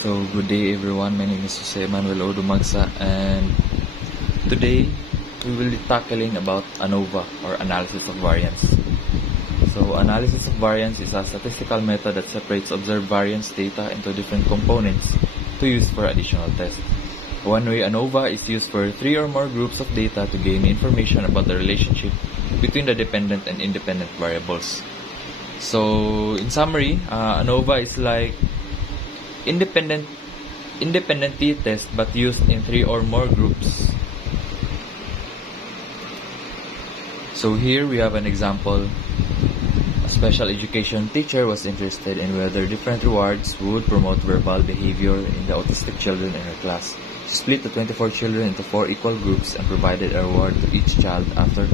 So good day everyone, my name is Jose Manuel Odumagsa, and today we will be tackling about ANOVA, or analysis of variance. So analysis of variance is a statistical method that separates observed variance data into different components to use for additional tests. One way ANOVA is used for 3 or more groups of data to gain information about the relationship between the dependent and independent variables. So in summary, ANOVA is like independent t-test but used in 3 or more groups. So here we have an example. A special education teacher was interested in whether different rewards would promote verbal behavior in the autistic children in her class. She split the 24 children into 4 equal groups and provided a reward to each child after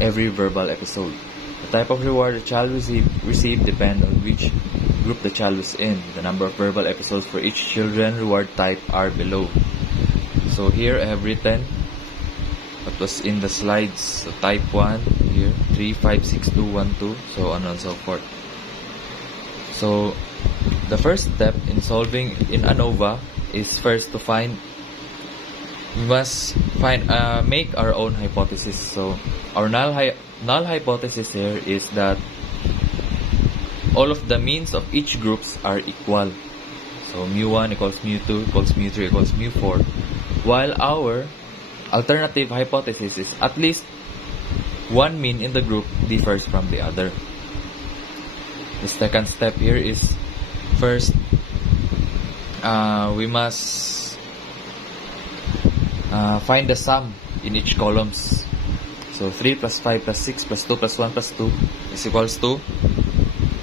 every verbal episode. The type of reward the child received depend on which group the child was in. The number of verbal episodes for each children reward type are below. So here I have written what was in the slides. So type 1 here, 3, 5, 6, 2, 1, 2, so on and so forth. So the first step in solving in ANOVA is first to make our own hypothesis. So our null hypothesis here is that all of the means of each groups are equal. So mu1 equals mu2 equals mu3 equals mu4, while our alternative hypothesis is at least one mean in the group differs from the other. The second step here is first we must find the sum in each columns. So 3 plus 5 plus 6 plus 2 plus 1 plus 2 is equals to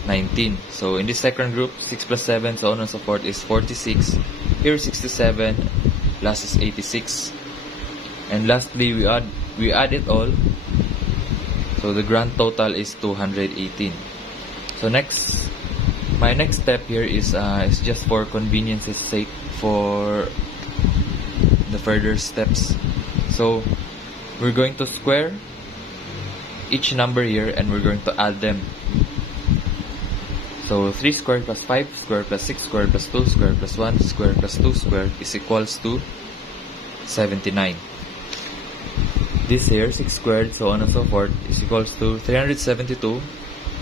19. So in this second group, 6 plus 7, so on and so forth, is 46. Here 67 plus is 86. And lastly, we add it all. So the grand total is 218. So my next step here is just for convenience's sake for the further steps. So we're going to square each number here and we're going to add them. So 3 squared plus 5 squared plus 6 squared plus 2 squared plus 1 squared plus 2 squared is equals to 79. This here, 6 squared, so on and so forth, is equals to 372.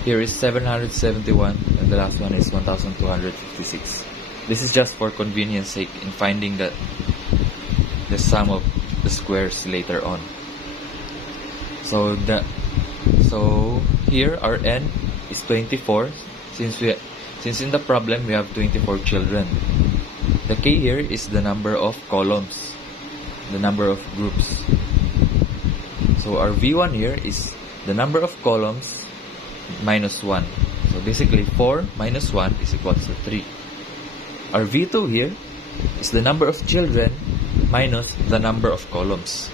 Here is 771, and the last one is 1256. This is just for convenience sake in finding the sum of the squares later on. So here our n is 24. Since in the problem we have 24 children. The k here is the number of columns, the number of groups. So our v1 here is the number of columns minus 1. So basically 4 minus 1 is equals to 3. Our v2 here is the number of children minus the number of columns.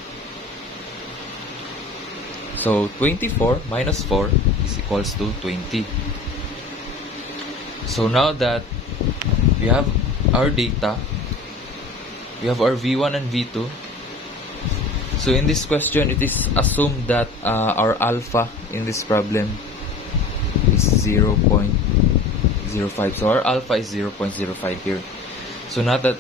So 24 minus 4 is equals to 20. So now that we have our data, we have our v1 and v2. So in this question, it is assumed that our alpha in this problem is 0.05. So our alpha is 0.05 here. So now that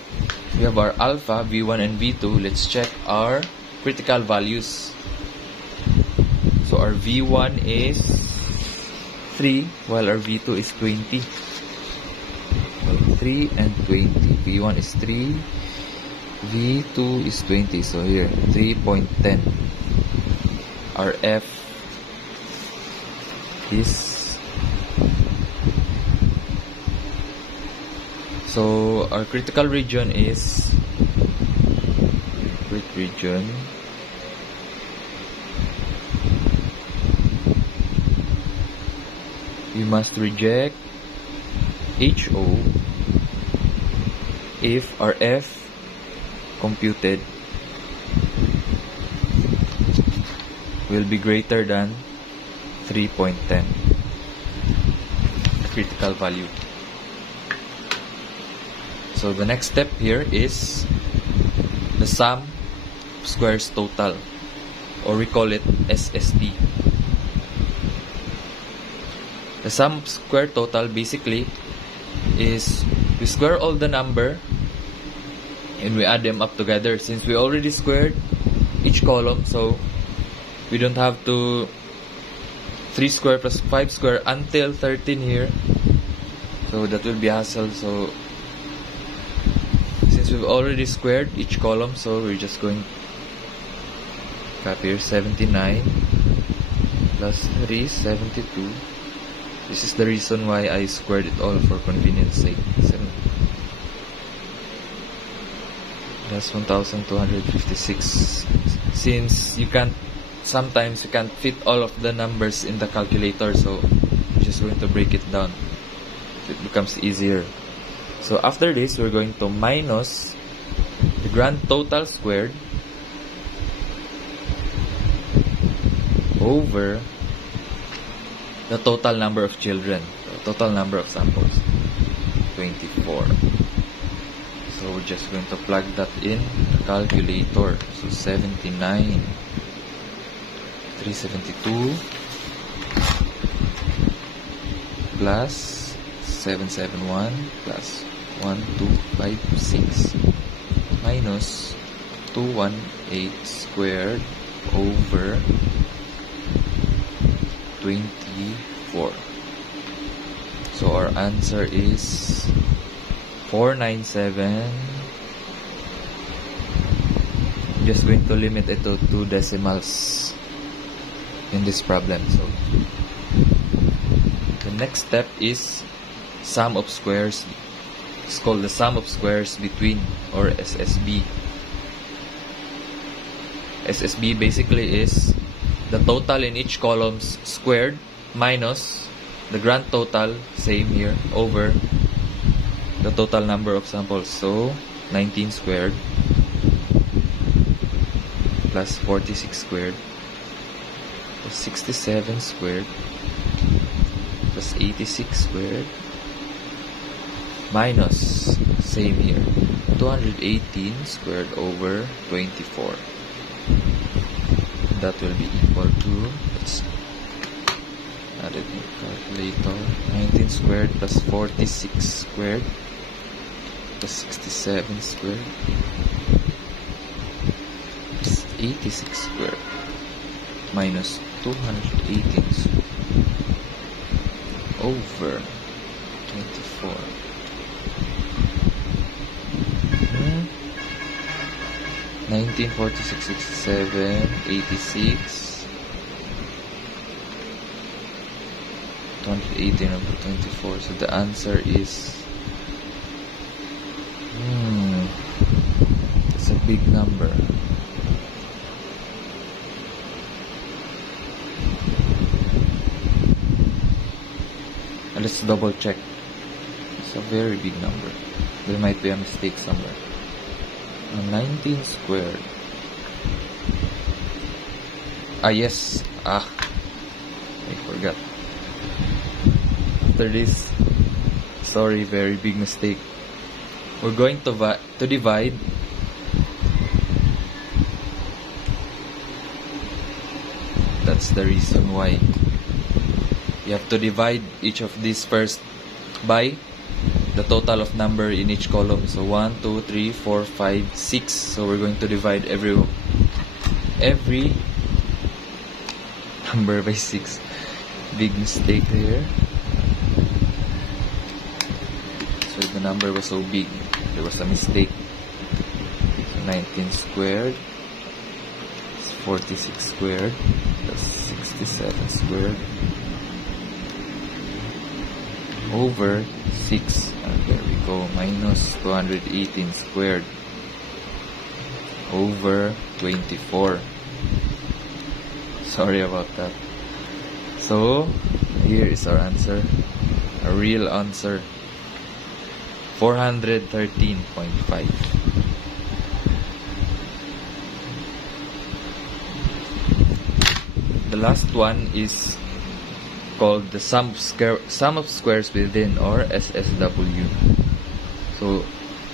we have our alpha, v1 and v2, let's check our critical values. So our v1 is 3, while our v2 is 20. 3 and 20. V1 is 3, V2 is 20. So here 3.10. Our F is, so our critical region is we must reject HO if our F computed will be greater than 3.10, critical value. So the next step here is the sum squares total, or we call it SST. The sum square total basically is we square all the number and we add them up together. Since we already squared each column, so we don't have to 3 square plus 5 square until 13 here. So that will be a hassle. So since we've already squared each column, so we're just going to copy here 79 plus 3, 72. This is the reason why I squared it all for convenience sake. That's 1256. Since sometimes you can't fit all of the numbers in the calculator, so I'm just going to break it down so it becomes easier. So after this, we're going to minus the grand total squared over the total number of children, the total number of samples, 24. So we're just going to plug that in the calculator. So 79, 372 plus 771 plus 1256 minus 218 squared over 24. So our answer is 497. I'm just going to limit it to 2 decimals in this problem. So the next step is sum of squares. It's called the sum of squares between, or SSB. SSB basically is the total in each columns squared minus the grand total, same here, over the total number of samples. So 19 squared plus 46 squared plus 67 squared plus 86 squared minus, same here, 218 squared over 24. That will be equal to, let's add it in the calculator, 19 squared plus 46 squared plus 67 squared plus 86 squared minus 218 over 24. 19, 46, 67, 86, 218 over 24. So the answer is, it's a big number. And let's double check. It's a very big number. There might be a mistake somewhere. 19 squared. Yes. I forgot. After this, sorry, very big mistake. We're going to divide that's the reason why you have to divide each of these first by the total of number in each column. So 1, 2, 3, 4, 5, 6. So we're going to divide every number by 6. Big mistake here. So the number was so big, there was a mistake. So 19 squared is 46 squared plus 67 squared over 6. There we go, minus 218 squared over 24. Sorry about that. So here is our answer, a real answer, 413.5. The last one is called the sum of squares within, or SSW. So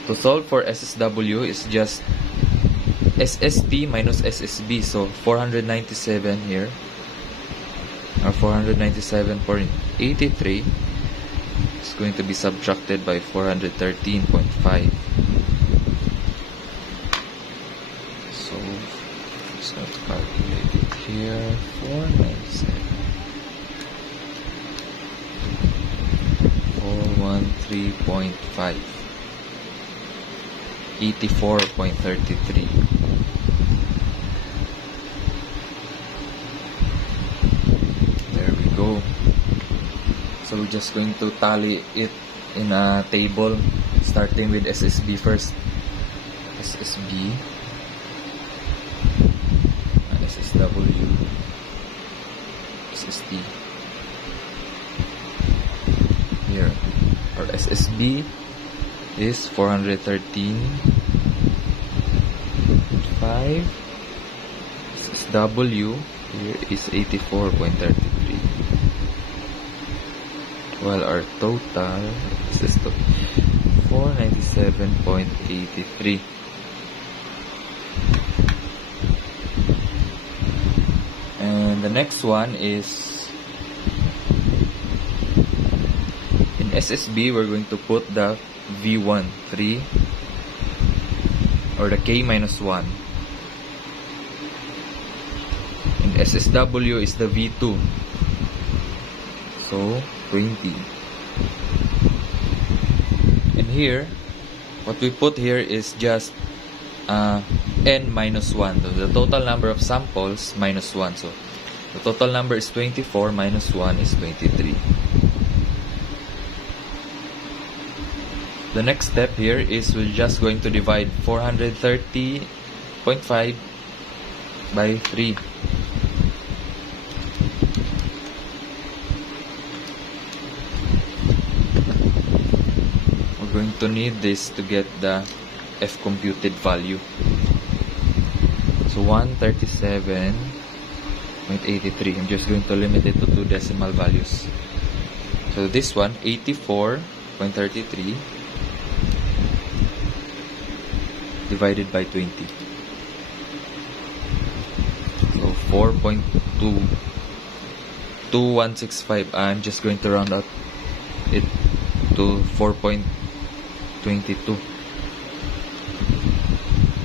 to solve for SSW is just SST minus SSB. So 497 here, or 497.83 is going to be subtracted by 413.5. So just going to calculate it here. 497. 413.5. 84.33. There we go. So we're just going to tally it in a table, starting with SSB first. SSB, SSW, SSD. Here, our SSB is 413.5. SSW here is 84.33. While our total is 497.83. And the next one is in SSB, we're going to put the V1 3 or the K minus 1. In SSW is the V2, so 20. And here, what we put here is just n minus 1. So the total number of samples minus 1. So the total number is 24 minus 1 is 23. The next step here is we're just going to divide 430.5 by 3. We're going to need this to get the F computed value. So 137.83. I'm just going to limit it to 2 decimal values. So this one, 84.33 divided by 20. So 4.2165. I'm just going to round out it to 4.22.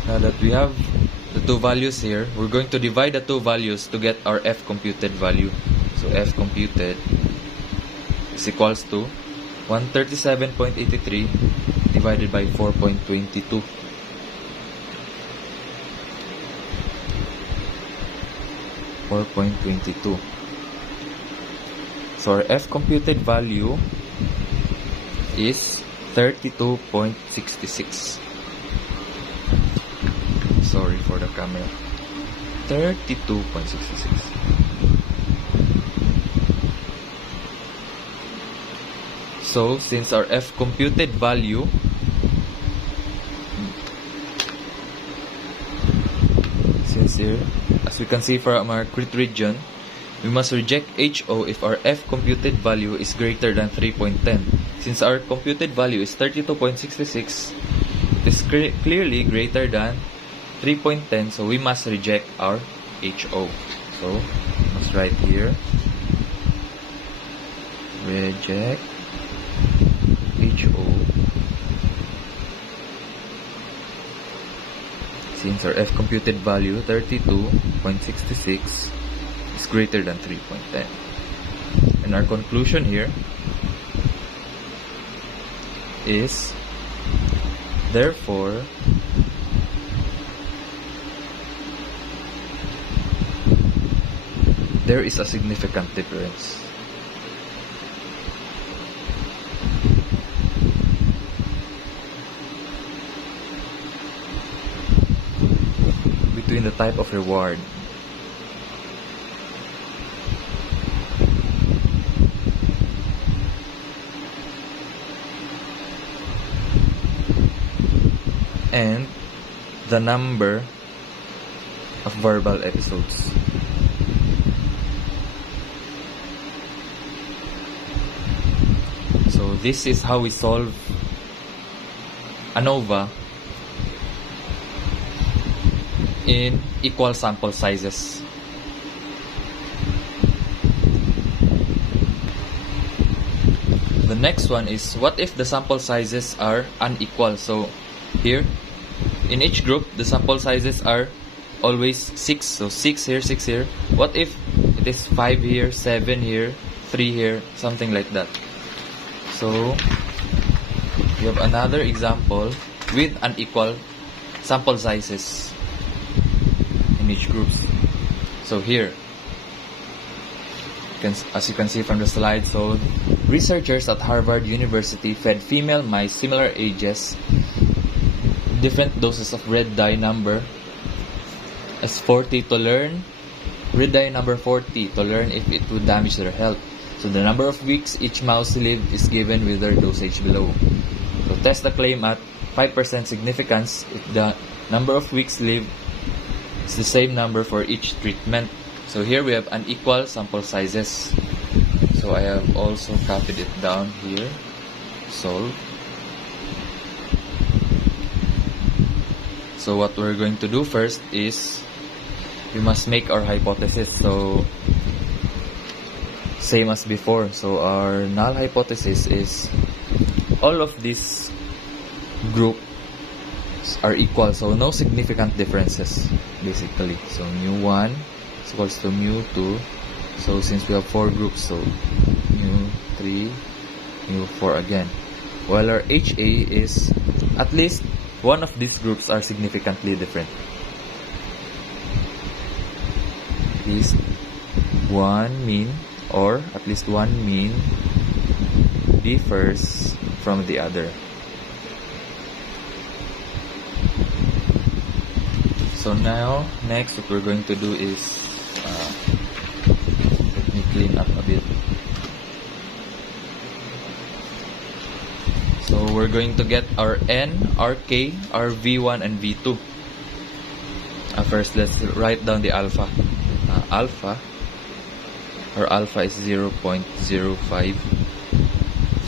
Now that we have the two values here, we're going to divide the two values to get our F computed value. So F computed is equals to 137.83 divided by 4.22. So our F computed value is 32.66. Sorry for the camera. 32.66. So since our F computed value here, as we can see from our crit region, we must reject HO if our F computed value is greater than 3.10. Since our computed value is 32.66, it is clearly greater than 3.10, so we must reject our HO. So let's write here, reject HO. Since our F computed value 32.66 is greater than 3.10. And our conclusion here is, therefore, there is a significant difference between the type of reward and the number of verbal episodes. So this is how we solve ANOVA in equal sample sizes. The next one is, what if the sample sizes are unequal? So here, in each group, the sample sizes are always 6. So 6 here, 6 here. What if it is 5 here, 7 here, 3 here, something like that? So we have another example with unequal sample sizes in each groups. So here, as you can see from the slide, so researchers at Harvard University fed female mice similar ages different doses of red dye number as 40 to learn red dye number 40 to learn if it would damage their health. So the number of weeks each mouse lived is given with their dosage below. So test the claim at 5% significance if the number of weeks lived is the same number for each treatment. So here we have unequal sample sizes. So I have also copied it down here. Solve. So what we're going to do first is we must make our hypothesis. So same as before. So our null hypothesis is all of these groups are equal. So no significant differences basically. So mu1 is equals to mu2. So since we have 4 groups, so mu3, mu4 again. While our HA is at least one of these groups are significantly different. At least one mean, or at least one mean differs from the other. So now, next what we're going to do is, let me clean up a bit. So we're going to get our N, our K, our V1 and V2. First, let's write down the alpha. Alpha is 0.05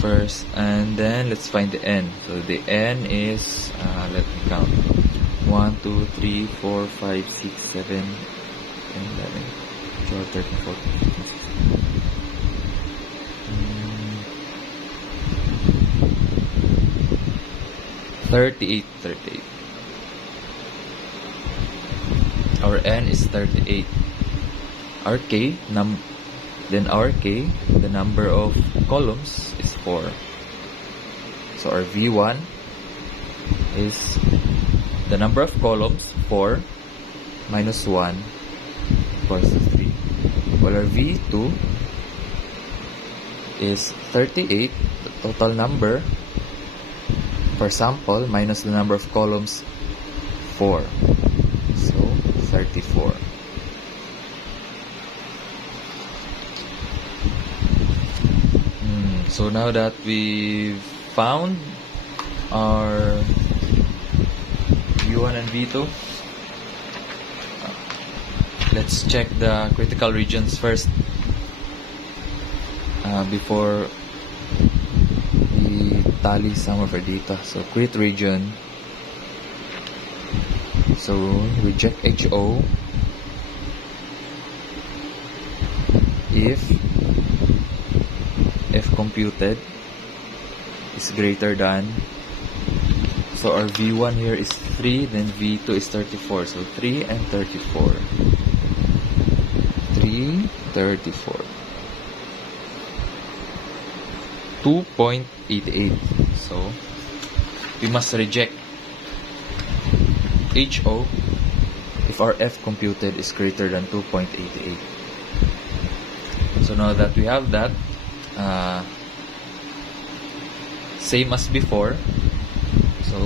first, and then let's find the N. So the N is, let me count, 1, 2, 3, 4, 5, 6, 7, 10, 11, 12, 13, 14, 15, 16. 38. Our N is 38. Our K, then our K, the number of columns is 4. So our V1 is the number of columns, 4 minus 1 equals to 3. While our V2 is 38, the total number per sample minus the number of columns, 4. So 34. So now that we've found our V1 and V2, let's check the critical regions first before we tally some of our data. So crit region, so we check HO if F computed is greater than, so our V1 here is 3, then V2 is 34, so 3 and 34. 3, 34. 2.88. So we must reject HO if our F computed is greater than 2.88. So now that we have that, same as before, so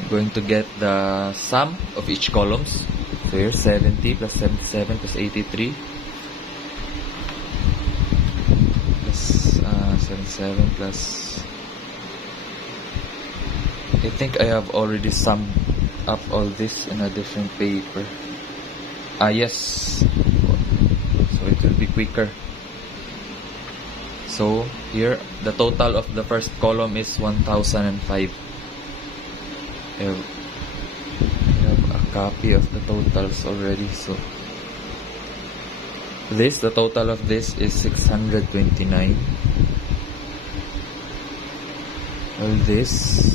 I'm going to get the sum of each columns. So here 70 plus 77 plus 83 plus 77 plus, I think I have already summed up all this in a different paper. Yes, so it will be quicker. So here the total of the first column is 1005. I have a copy of the totals already. So the total of this is 629. Well, this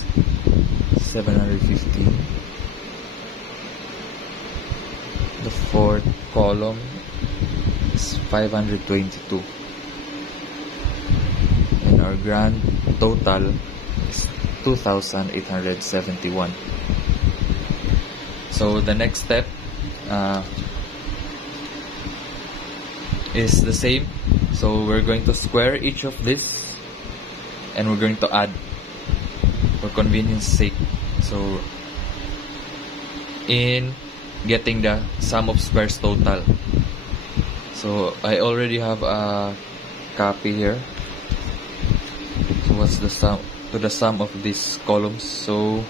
715. The fourth column is 522. And our grand total is 2,871. So the next step is the same. So we're going to square each of this and we're going to add for convenience sake. So in getting the sum of squares total, so I already have a copy here. So what's the sum to the sum of these columns? So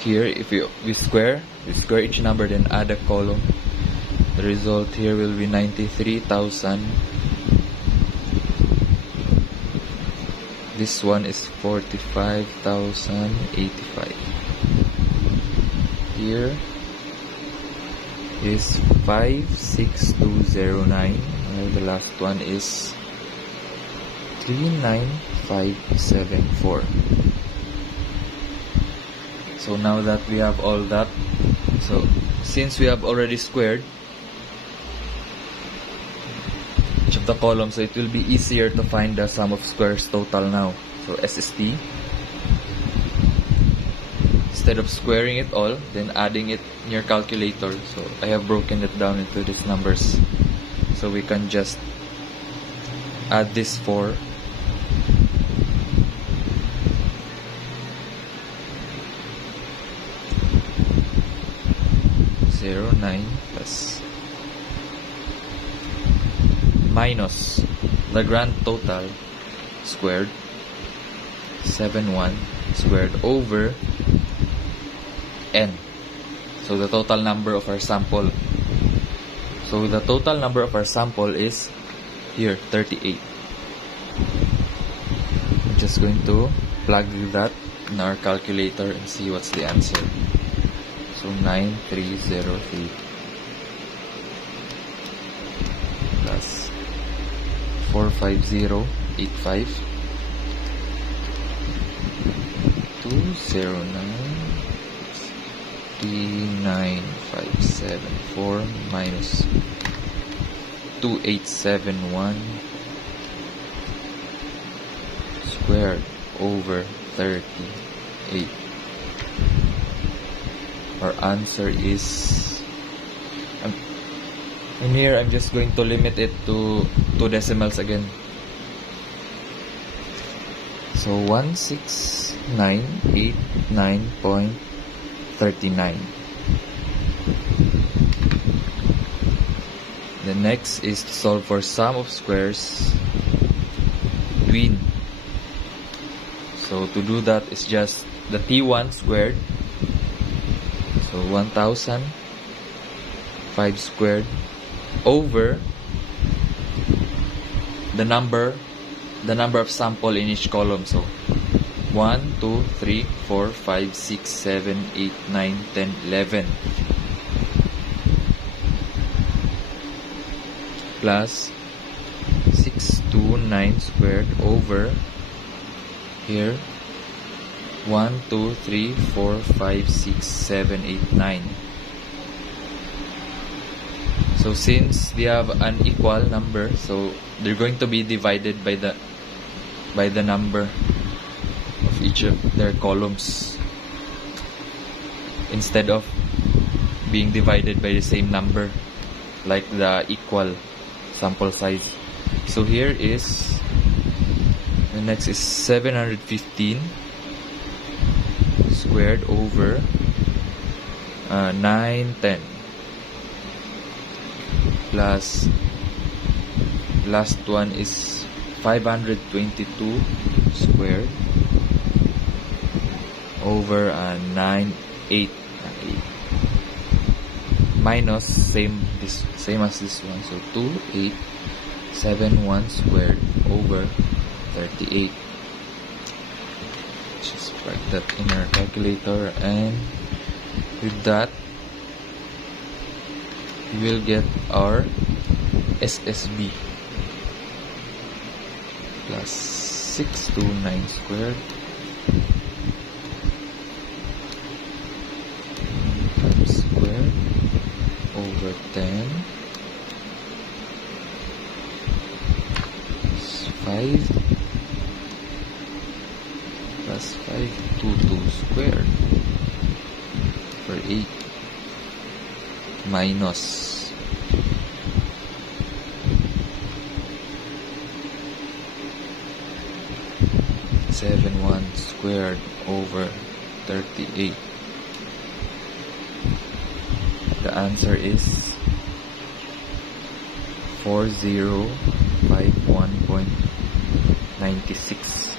here, if we square each number, then add a column. The result here will be 93,000. This one is 45,085. Here is 56209. And the last one is 39574. So now that we have all that, so since we have already squared each of the columns, so it will be easier to find the sum of squares total now. So SST, instead of squaring it all, then adding it in your calculator. So I have broken it down into these numbers. So we can just add this 4. Plus minus the grand total squared 71 squared over n. So the total number of our sample. So the total number of our sample is here 38. I'm just going to plug that in our calculator and see what's the answer. So 9303 plus 45085 209 39574 minus 2871 squared over 38. Our answer is, in here I'm just going to limit it to 2 decimals again. So 16989.39. The next is to solve for sum of squares between. So to do that is just the T1 squared. So 1000 5 squared over the number of sample in each column. So 1, 2, 3, 4, 5, 6, 7, 8, 9, 10, 11 plus 629 squared over here 1, 2, 3, 4, 5, 6, 7, 8, 9. So since they have an equal number, so they're going to be divided by the number of each of their columns instead of being divided by the same number like the equal sample size. So here is the next is 715 squared over 910 plus last one is 522 squared over 98 minus same as this one, so 2871 squared over 38. Just plug that in our calculator, and with that we will get our SSB. plus 629 squared 5 squared over 10 is 5 plus 522 squared for 8 minus 71 squared over 38. The answer is 4051.96.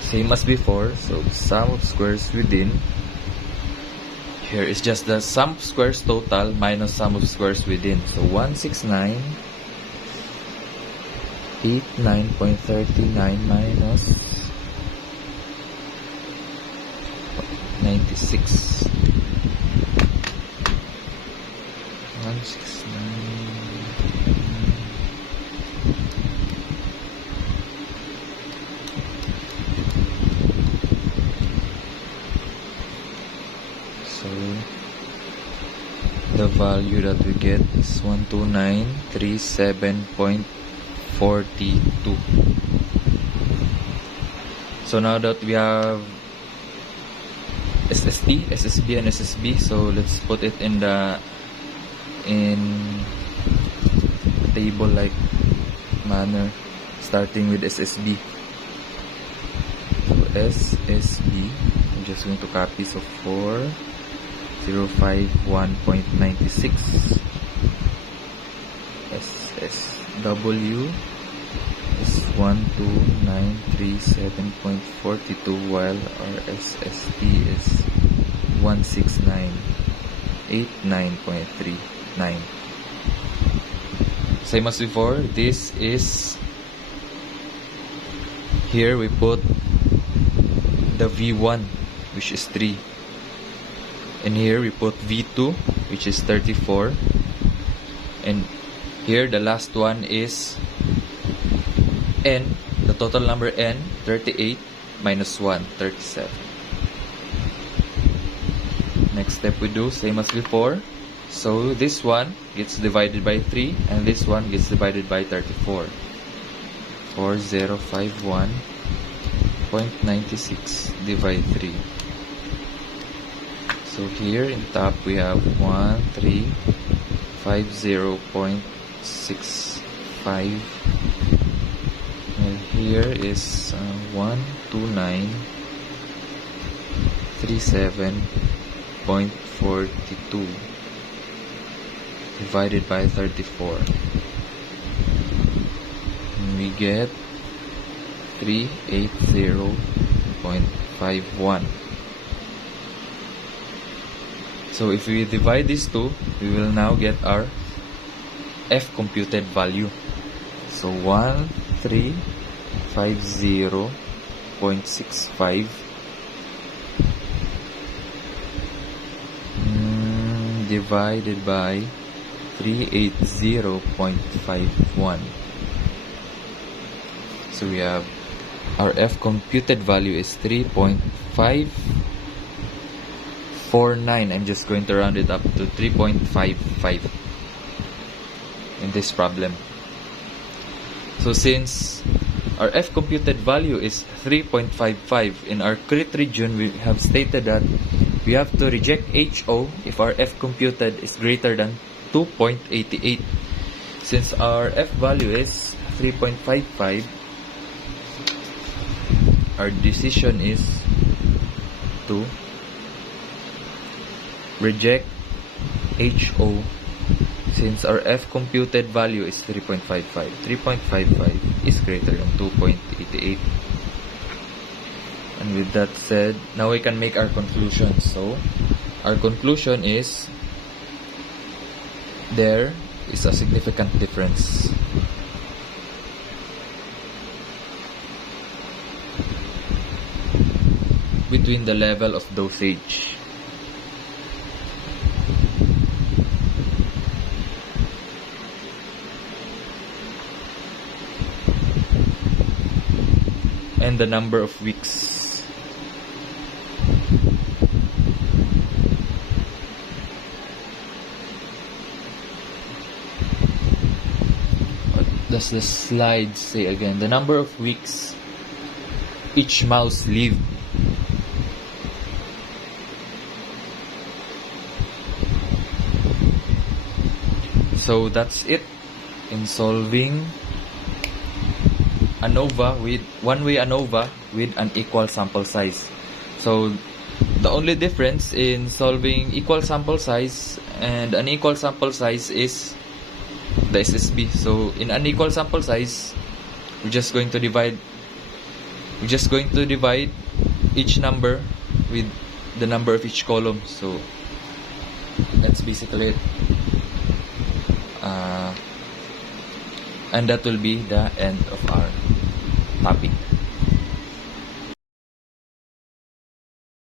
Same as before, so sum of squares within. Here is just the sum of squares total minus sum of squares within. So 169 89.39 minus 96. 169. So the value that we get is 12937.42. So now that we have SSB, and SSB, so let's put it in the table like manner, starting with SSB. So SSB, I'm just going to copy, so 4051.96. SSW is 12937.42, while our SSP is 16989.39. Same as before, this is, here we put the V1, which is 3, and here we put V2, which is 34, and here the last one is N, the total number N, 38 minus 1, 37. Next step we do, same as before. So this one gets divided by 3 and this one gets divided by 34. 4051.96 divide 3. So here in top we have 1350.65, and here is 12937.42 divided by 34, and we get 380.51. So if we divide these two, we will now get our F computed value. So 1350.65 divided by 380.51. So we have our F computed value is 3.549. I'm just going to round it up to 3.55 in this problem. So since our F computed value is 3.55, in our crit region we have stated that we have to reject HO if our F computed is greater than 2.88. Since our F value is 3.55, our decision is to reject HO since our F computed value is 3.55. 3.55 is greater than 2.88. And with that said, now we can make our conclusion. So our conclusion is there is a significant difference between the level of dosage. and the number of weeks. What does the slide say again? The number of weeks each mouse lived. So that's it in solving ANOVA with one-way ANOVA with an equal sample size. So the only difference in solving equal sample size and unequal sample size is the SSB. So in unequal sample size, we're just going to divide each number with the number of each column. So that's basically it. And that will be the end of our topic.